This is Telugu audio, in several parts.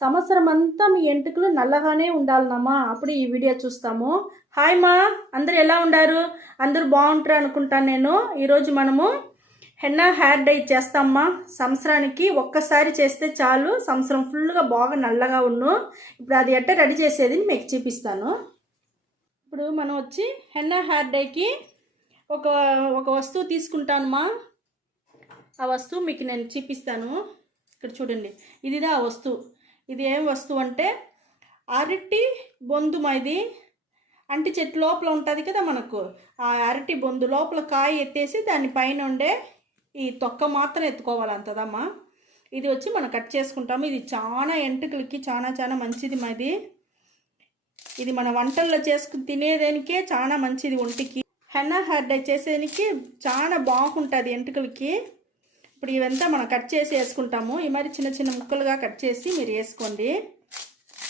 సంవత్సరం అంతా మీ ఎంటుకలు నల్లగానే ఉండాలన్నమ్మా అప్పుడు ఈ వీడియో చూస్తాము. హాయ్ మా అందరు ఎలా ఉండారు? అందరూ బాగుంటారు అనుకుంటాను నేను. ఈరోజు మనము హెన్నా హెయిర్ డై చేస్తామ్మా. సంవత్సరానికి ఒక్కసారి చేస్తే చాలు. సంవత్సరం ఫుల్గా బాగా నల్లగా ఉన్ను ఇప్పుడు అది ఎట్ట రెడీ చేసేది మీకు చూపిస్తాను. ఇప్పుడు మనం వచ్చి హెన్నా హెయిర్ డైకి ఒక ఒక వస్తువు తీసుకుంటానమ్మా. ఆ వస్తువు మీకు నేను చూపిస్తాను. ఇక్కడ చూడండి. ఇదిదా ఆ వస్తువు. ఇది ఏం వస్తువు అంటే అరటి బొందు ఇది. అంటి చెట్టు లోపల ఉంటుంది కదా మనకు. ఆ అరటి బొందు లోపల కాయ ఎత్తేసి దాని పైన ఉండే ఈ తొక్క మాత్రం ఎత్తుకోవాలంతదమ్మా ఇది వచ్చి మనం కట్ చేసుకుంటాము. ఇది చాలా ఎంటుకలకి చాలా చాలా మంచిది మాది ఇది. మన వంటల్లో చేసుకుని తినేదానికే చాలా మంచిది ఒంటికి. హెన్నా హెయిర్ చేసేదానికి చాలా బాగుంటుంది ఎంటుకలకి. ఇప్పుడు ఇవంతా మనం కట్ చేసి వేసుకుంటాము. ఈ మరి చిన్న చిన్న ముక్కలుగా కట్ చేసి మీరు వేసుకోండి.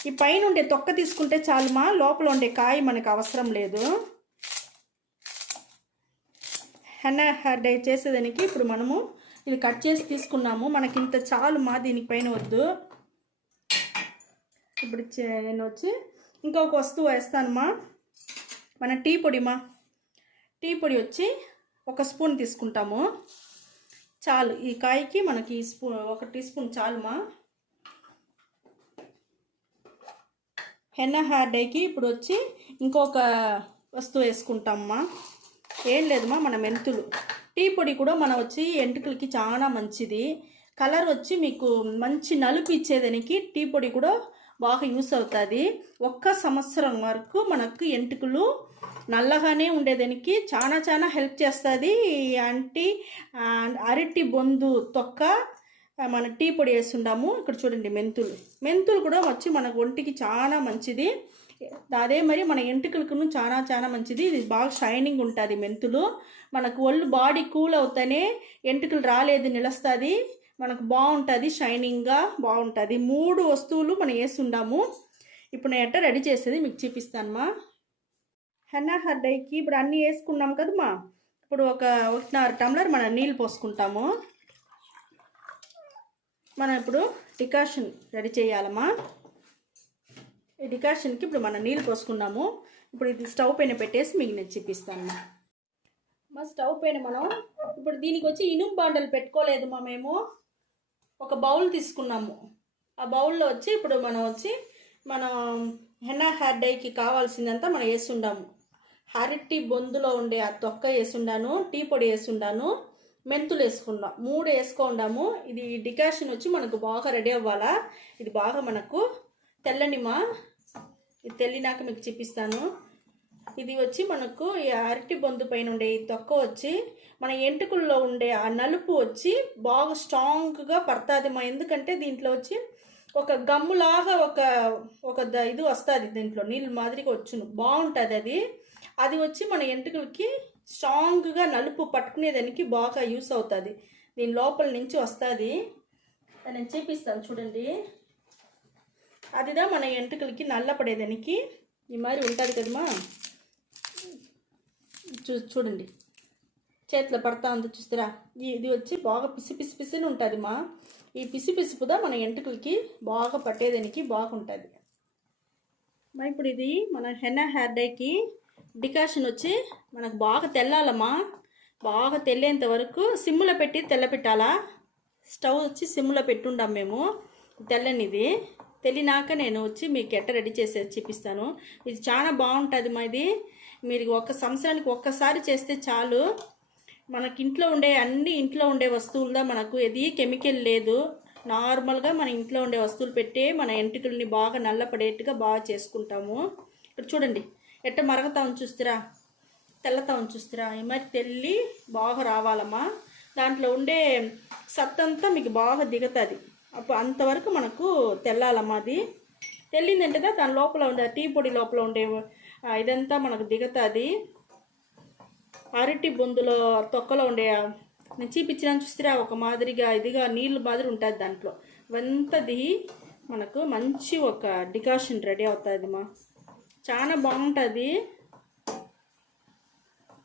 ఈ పైన ఉండే తొక్క తీసుకుంటే చాలుమా? లోపల ఉండే కాయ మనకు అవసరం లేదు. హెన్న హెయిర్ డై చేసేదానికి ఇప్పుడు మనము ఇది కట్ చేసి తీసుకున్నాము. మనకి ఇంత చాలుమా? దీనిపైన వద్దు. ఇప్పుడు చే- నేను వచ్చి ఇంకొక వస్తువు వేస్తానమ్మా. మన టీ పొడిమా? టీ పొడి వచ్చి ఒక స్పూన్ తీసుకుంటాము. చాలు. ఈ కాయకి మనకి స్పూన్ స్పూ ఒక టీ స్పూన్ చాలుమా? హెన్న హెయిర్ డేకి ఇప్పుడు వచ్చి ఇంకొక వస్తువు వేసుకుంటామమ్మా. ఏం లేదమ్మా మన మెంతులు. టీ పొడి కూడా మన వచ్చి ఎంటుకలకి చాలా మంచిది. కలర్ వచ్చి మీకు మంచి నలుపు ఇచ్చేదానికి టీ పొడి కూడా బాగా యూస్ అవుతుంది. ఒక్క సంవత్సరం వరకు మనకు ఎంటుకలు నల్లగానే ఉండేదానికి చాలా చాలా హెల్ప్ చేస్తుంది. యాంటీ అరటి బొందు తొక్క మన టీ పొడి వేస్తుండాము ఇక్కడ చూడండి మెంతులు. మెంతులు కూడా వచ్చి మన ఒంటికి చాలా మంచిది. అదే మరి మన ఎంటుకలకు చాలా చాలా మంచిది. ఇది బాగా షైనింగ్ ఉంటుంది మెంతులు. మనకు ఒళ్ళు బాడీ కూల్ అవుతానే ఎంటుకలు రాలేదు నిలుస్తుంది. మనకు బాగుంటుంది షైనింగ్గా బాగుంటుంది. మూడు వస్తువులు మనం వేసుండాము ఇప్పుడు నేను ఎట్ట రెడీ చేసేది మీకు చూపిస్తానమ్మా. హెన్నా హర్డైకి ఇప్పుడు అన్నీ వేసుకున్నాం కదమ్మా. ఇప్పుడు ఒక ఒకటిన్నర టంబ్లర్ మనం నీళ్ళు పోసుకుంటాము. మనం ఇప్పుడు డికాషన్ రెడీ చేయాలమ్మా. ఈ డికాషన్కి ఇప్పుడు మనం నీళ్ళు పోసుకున్నాము. ఇప్పుడు ఇది స్టవ్ పైన పెట్టేసి మీకు నేను చూపిస్తాను మా స్టవ్ పైన మనం ఇప్పుడు దీనికి వచ్చి ఇనుము బాండలు పెట్టుకోలేదు మా మేము. ఒక బౌల్ తీసుకున్నాము. ఆ బౌల్లో వచ్చి ఇప్పుడు మనం వచ్చి మనం హెన్నా హెయిర్ డైకి కావాల్సిందంతా మనం వేసుండాము. అరటి బొందులో ఉండే ఆ తొక్క వేసుండాను టీ పొడి వేసుండాను మెంతులు వేసుకున్నాం. మూడు వేసుకోండాము. ఇది డికాషన్ వచ్చి మనకు బాగా రెడీ అవ్వాలా? ఇది బాగా మనకు తెల్లనిమా ఇది తెల్లినాక మీకు చూపిస్తాను. ఇది వచ్చి మనకు ఈ అరటి బొందు పైన ఉండే ఈ తొక్క వచ్చి మన ఎంటుకల్లో ఉండే ఆ నలుపు వచ్చి బాగా స్ట్రాంగ్గా పడుతుంది మా. ఎందుకంటే దీంట్లో వచ్చి ఒక గమ్ములాగా ఒక ఒక ద- ఇది వస్తుంది దీంట్లో నీళ్ళు మాదిరిగా వచ్చును. బాగుంటుంది అది. అది వచ్చి మన ఎంటుకలకి స్ట్రాంగ్గా నలుపు పట్టుకునేదానికి బాగా యూస్ అవుతుంది. దీని లోపల నుంచి వస్తుంది. నేను చూపిస్తాను చూడండి. అదిదా మన ఎంటుకలకి నల్లపడేదానికి. ఈ మరి ఉంటుంది కదమ్మా. చూ చూడండి. చేతిలో పడతా ఉంది చూస్తారా? ఇది వచ్చి బాగా పిసి పిసి పిసిని ఉంటుంది మా ఈ పిసి పిసిపుదా మన ఎంటుకలకి బాగా పట్టేదానికి బాగుంటుంది. మా ఇప్పుడు ఇది మన హెన్నా హెయిర్ డైకి డికాషన్ వచ్చి మనకు బాగా తెల్లాలమ్మా బాగా తెల్లేంత వరకు సిమ్ములో పెట్టి తెల్ల పెట్టాలా స్టవ్ వచ్చి సిమ్లో పెట్టుండాం మేము తెల్లనిది తెలియనాక నేను వచ్చి మీకు ఎట్ట రెడీ చేసేది చూపిస్తాను. ఇది చాలా బాగుంటుంది మాది మీరు ఒక సంవత్సరానికి ఒక్కసారి చేస్తే చాలు. మనకి ఇంట్లో ఉండే అన్ని ఇంట్లో ఉండే వస్తువులదా మనకు ఏది కెమికల్ లేదు. నార్మల్గా మన ఇంట్లో ఉండే వస్తువులు పెట్టి మన ఎంటుకల్ని బాగా నల్లపడేట్టుగా బాగా చేసుకుంటాము. ఇక్కడ చూడండి ఎట్ట మరగతా చూస్తారా? తెల్లతా చూస్తారా? ఈ మరి తెల్లి బాగా రావాలమ్మా. దాంట్లో ఉండే సత్తంతా మీకు బాగా దిగుతుంది. అప్పుడు అంతవరకు మనకు తెల్లాలమ్మా అది. తెల్లిందంటే దాని లోపల ఉండే టీ పొడి లోపల ఉండే ఇదంతా మనకు దిగుతుంది అరటి బొందులో తొక్కలో ఉండే నేను చూపించిన చూస్తే ఒక మాదిరిగా ఇదిగా నీళ్ళు మాదిరి ఉంటుంది దాంట్లో. ఇవంతది మనకు మంచి ఒక డికాషన్ రెడీ అవుతుంది మా. చాలా బాగుంటుంది.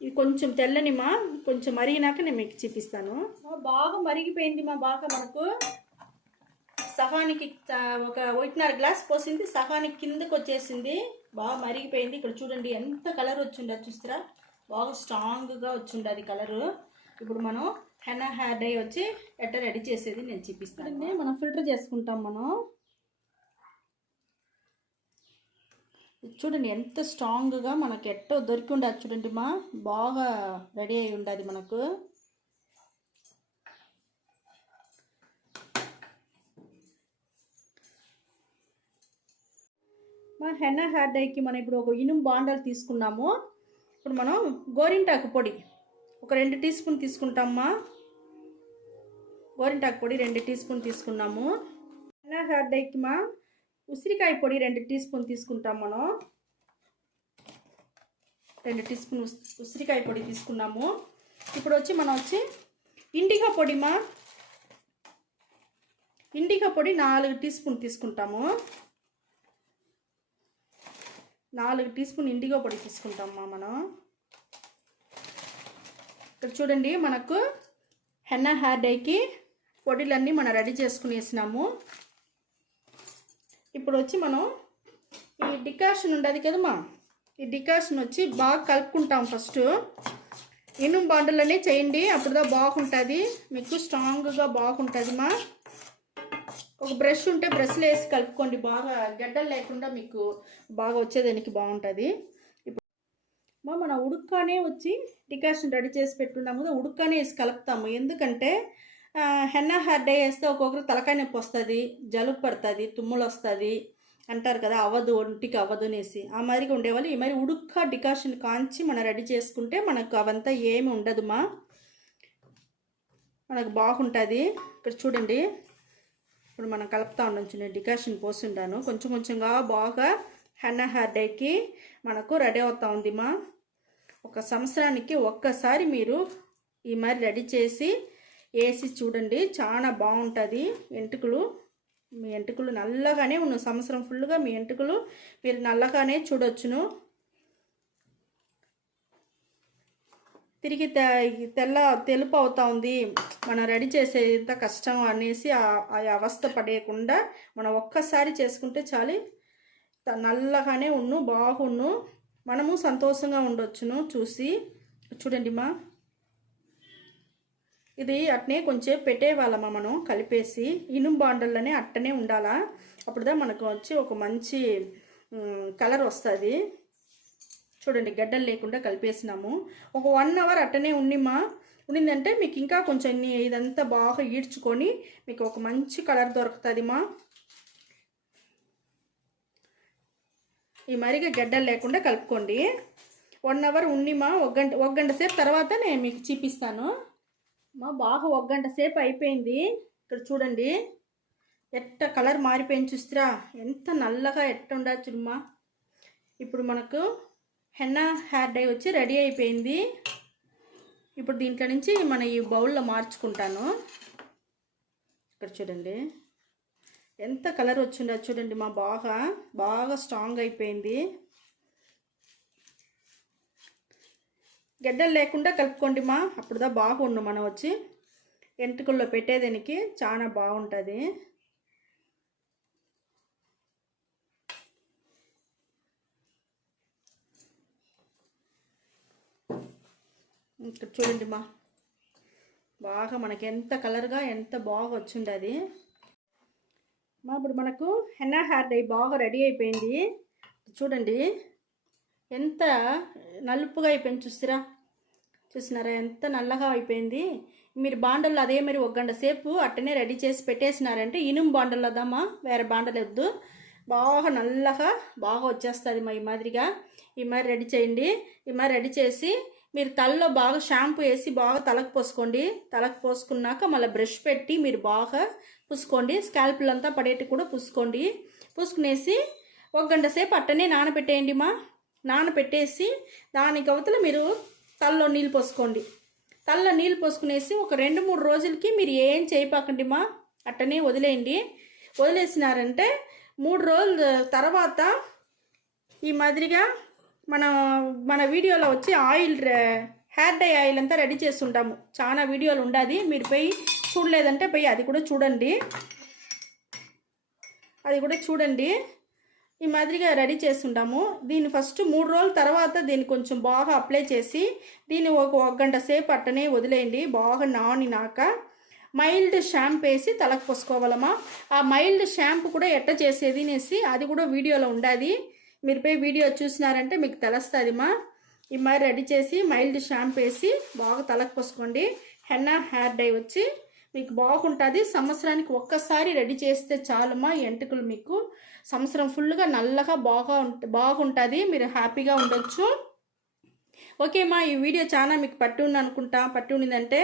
ఇది కొంచెం తెల్లనిమా కొంచెం మరిగినాక నేను మీకు చూపిస్తాను. బాగా మరిగిపోయింది మా బాగా మనకు. సహానికి ఒక ఒకటిన్నర గ్లాస్ పోసింది సహానికి కిందకు వచ్చేసింది. బాగా మరిగిపోయింది. ఇక్కడ చూడండి ఎంత కలర్ వచ్చిండదు చూస్తారా? బాగా స్ట్రాంగ్గా వచ్చిండదు కలరు. ఇప్పుడు మనం హెన్నా హెయిర్ డై వచ్చి ఎట్ట రెడీ చేసేది నేను చూపిస్తాను. మనం ఫిల్టర్ చేసుకుంటాం మనం. చూడండి ఎంత స్ట్రాంగ్గా మనకి ఎట్టో దొరికి ఉండదు చూడండి మా. బాగా రెడీ అయి ఉండదు మనకు. మా హెన్నా హెయిర్ డైకి మనం ఇప్పుడు ఒక ఇనుము బాండాలు తీసుకున్నాము. ఇప్పుడు మనం గోరింటాకు పొడి ఒక రెండు టీ స్పూన్ తీసుకుంటామా? గోరింటాకు పొడి రెండు టీ స్పూన్ తీసుకున్నాము. హెన్నా హెయిర్ డైకి మా ఉసిరికాయ పొడి రెండు టీ స్పూన్ తీసుకుంటాం మనం. రెండు టీ స్పూన్ ఉసిరికాయ పొడి తీసుకున్నాము. ఇప్పుడు వచ్చి మనం వచ్చి ఇండిగా పొడిమా ఇండికా ఇండిగా పొడి నాలుగు టీ స్పూన్ తీసుకుంటాము. నాలుగు టీ స్పూన్ ఇండిగో పొడి తీసుకుంటామా మనం. ఇక్కడ చూడండి మనకు హెన్నా హెయిర్ డైకి పొడిలన్నీ మనం రెడీ చేసుకునేసినాము. ఇప్పుడు వచ్చి మనం ఈ డికాషన్ ఉండదు కదమ్మా. ఈ డికాషన్ వచ్చి బాగా కలుపుకుంటాం ఫస్ట్. ఇనుము బాండలనే చేయండి అప్పుడుదా బాగుంటుంది. మీకు స్ట్రాంగ్గా బాగుంటుందిమా ఒక బ్రష్ ఉంటే బ్రష్లో వేసి కలుపుకోండి. బాగా గడ్డలు లేకుండా మీకు బాగా వచ్చేదానికి బాగుంటుంది. ఇప్పుడు మా మన ఉడుక్కానే వచ్చి డికాషన్ రెడీ చేసి పెట్టున్నాము కదా ఉడుక్కానే వేసి కలుపుతాము. ఎందుకంటే ఆ, హెన్నా హెయిర్ డే వేస్తే ఒక్కొక్కరు తలకాయ నొప్పి వస్తుంది జలుబు పడుతుంది తుమ్ములు వస్తుంది. అంటారు కదా అవ్వదు ఒంటికి అవ్వదు అనేసి. ఆ మాదిరిగా ఉండేవాళ్ళు. ఈ మరి ఉడుక్క డికాషన్ కాంచి మనం రెడీ చేసుకుంటే మనకు అవంతా ఏమి ఉండదు మనకు బాగుంటుంది. ఇక్కడ చూడండి. ఇప్పుడు మనం కలుపుతా ఉన్నాం చూడండి డికాషన్ పోసిండాను కొంచెం కొంచెంగా బాగా హెన్న హెయిర్ డేకి మనకు రెడీ అవుతా ఉంది మా ఒక సంవత్సరానికి ఒక్కసారి మీరు ఈ మరి రెడీ చేసి వేసి చూడండి. చాలా బాగుంటుంది. ఎంటుకలు మీ ఎంటుకలు నల్లగానే ఉన్న సంవత్సరం ఫుల్గా మీ ఎంటుకలు మీరు నల్లగానే చూడొచ్చును. తిరిగి తె- తెల్ల తెలుపు అవుతా ఉంది. మనం రెడీ చేసేంత కష్టం అనేసి ఆ- అవస్థ పడేయకుండా మనం ఒక్కసారి చేసుకుంటే చాలు. త- నల్లగానే ఉన్ను బాగున్ను మనము సంతోషంగా ఉండొచ్చును చూసి. చూడండి మా. ఇది అట్నే కొంచెం పెట్టేవాళ్ళమా మనం కలిపేసి. ఇనుము బాండల్లోనే అట్టనే ఉండాలా. అప్పుడుదా మనకు వచ్చి ఒక మంచి కలర్ వస్తుంది. చూడండి గడ్డలు లేకుండా కలిపేసినాము. ఒక వన్ అవర్ అట్టనే ఉండిమా ఉన్నిందంటే మీకు ఇంకా కొంచెం ఇదంతా బాగా ఈడ్చుకొని మీకు ఒక మంచి కలర్ దొరుకుతుందిమా ఈ మరిగా గడ్డలు లేకుండా కలుపుకోండి. వన్ అవర్ ఉండిమా ఒక గంట ఒక గంట సేపు తర్వాత నేను మీకు చూపిస్తాను. మా బాగా ఒక గంట సేపు అయిపోయింది. ఇక్కడ చూడండి. ఎట్ట కలర్ మారిపోయింది చూస్తారా. ఎంత నల్లగా ఎట్ట ఉండచ్చు చూడమ్మా. ఇప్పుడు మనకు హెన్నా హెయిర్ డై వచ్చి రెడీ అయిపోయింది. ఇప్పుడు దీంట్లో నుంచి మన ఈ బౌల్లో మార్చుకుంటాను. ఇక్కడ చూడండి. ఎంత కలర్ వచ్చిందో చూడండి మా బాగా బాగా స్ట్రాంగ్ అయిపోయింది. గడ్డలు లేకుండా కలుపుకోండి మా. అప్పుడుదా బాగుండు మనం వచ్చి. ఎంటుకల్లో పెట్టేదానికి చాలా బాగుంటుంది. ఇక్కడ చూడండి మా. బాగా మనకి ఎంత కలర్గా ఎంత బాగా వచ్చిండది మా ఇప్పుడు మనకు హెన్నా హెయిర్ డై బాగా రెడీ అయిపోయింది. చూడండి. ఎంత నలుపుగా అయిపోయింది చూసిరా. చూసినారా? ఎంత నల్లగా అయిపోయింది. మీరు బాండల్లో అదే మరి ఒక గంట సేపు అట్టనే రెడీ చేసి పెట్టేసినారంటే ఇనుము బాండల్లో దామా వేరే బాండలు వద్దు. బాగా నల్లగా బాగా వచ్చేస్తుంది మా ఈ మాదిరిగా. ఈ మాదిరి రెడీ చేయండి. ఈ మరి రెడీ చేసి మీరు తలలో బాగా షాంపూ వేసి బాగా తలకు పోసుకోండి. తలకు పోసుకున్నాక మళ్ళీ బ్రష్ పెట్టి మీరు బాగా పూసుకోండి. స్కాల్పులు అంతా పడేటి కూడా పూసుకోండి. పూసుకునేసి ఒక గంట సేపు అట్టనే నానబెట్టేయండి మా. నానబెట్టేసి దానికి అవతల మీరు తలలో నీళ్ళు పోసుకోండి. తలలో నీళ్ళు పోసుకునేసి ఒక రెండు మూడు రోజులకి మీరు ఏం చేయపాకండి మా. అట్టనే వదిలేయండి. వదిలేసినారంటే మూడు రోజుల తర్వాత ఈ మాదిరిగా మన మన వీడియోలో వచ్చి ఆయిల్ హెయిర్ డై ఆయిల్ అంతా రెడీ చేస్తుంటాము. చాలా వీడియోలు ఉండాది. మీరు పోయి చూడలేదంటే పోయి అది కూడా చూడండి. అది కూడా చూడండి. ఈ మాదిరిగా రెడీ చేస్తుంటాము. దీన్ని ఫస్ట్ మూడు రోజుల తర్వాత దీన్ని కొంచెం బాగా అప్లై చేసి దీన్ని ఒక ఒక గంట సేపు అట్టనే వదిలేయండి. బాగా నానినాక మైల్డ్ షాంపూ వేసి తలకు పోసుకోవాలమ్మా. ఆ మైల్డ్ షాంపూ కూడా ఎట్ట చేసేది అనేసి అది కూడా వీడియోలో ఉండాది. మీరు వీడియో చూసినారంటే మీకు తెలుస్తుందిమా? ఈ మరి రెడీ చేసి మైల్డ్ షాంపూ వేసి బాగా తలకు పోసుకోండి. హెన్నా హెయిర్ డై వచ్చి మీకు బాగుంటుంది. సంవత్సరానికి ఒక్కసారి రెడీ చేస్తే చాలు ఈ ఎంటుకలు మీకు? సంవత్సరం ఫుల్గా నల్లగా బాగా బాగుంటుంది. మీరు హ్యాపీగా ఉండొచ్చు. ఓకేమ్మా ఈ వీడియో చాలా మీకు పట్టి ఉంది అనుకుంటా. పట్టి ఉన్నదంటే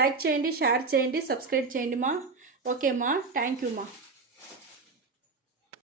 లైక్ చేయండి షేర్ చేయండి సబ్స్క్రైబ్ చేయండి మా ఓకేమ్మా థ్యాంక్ యూమా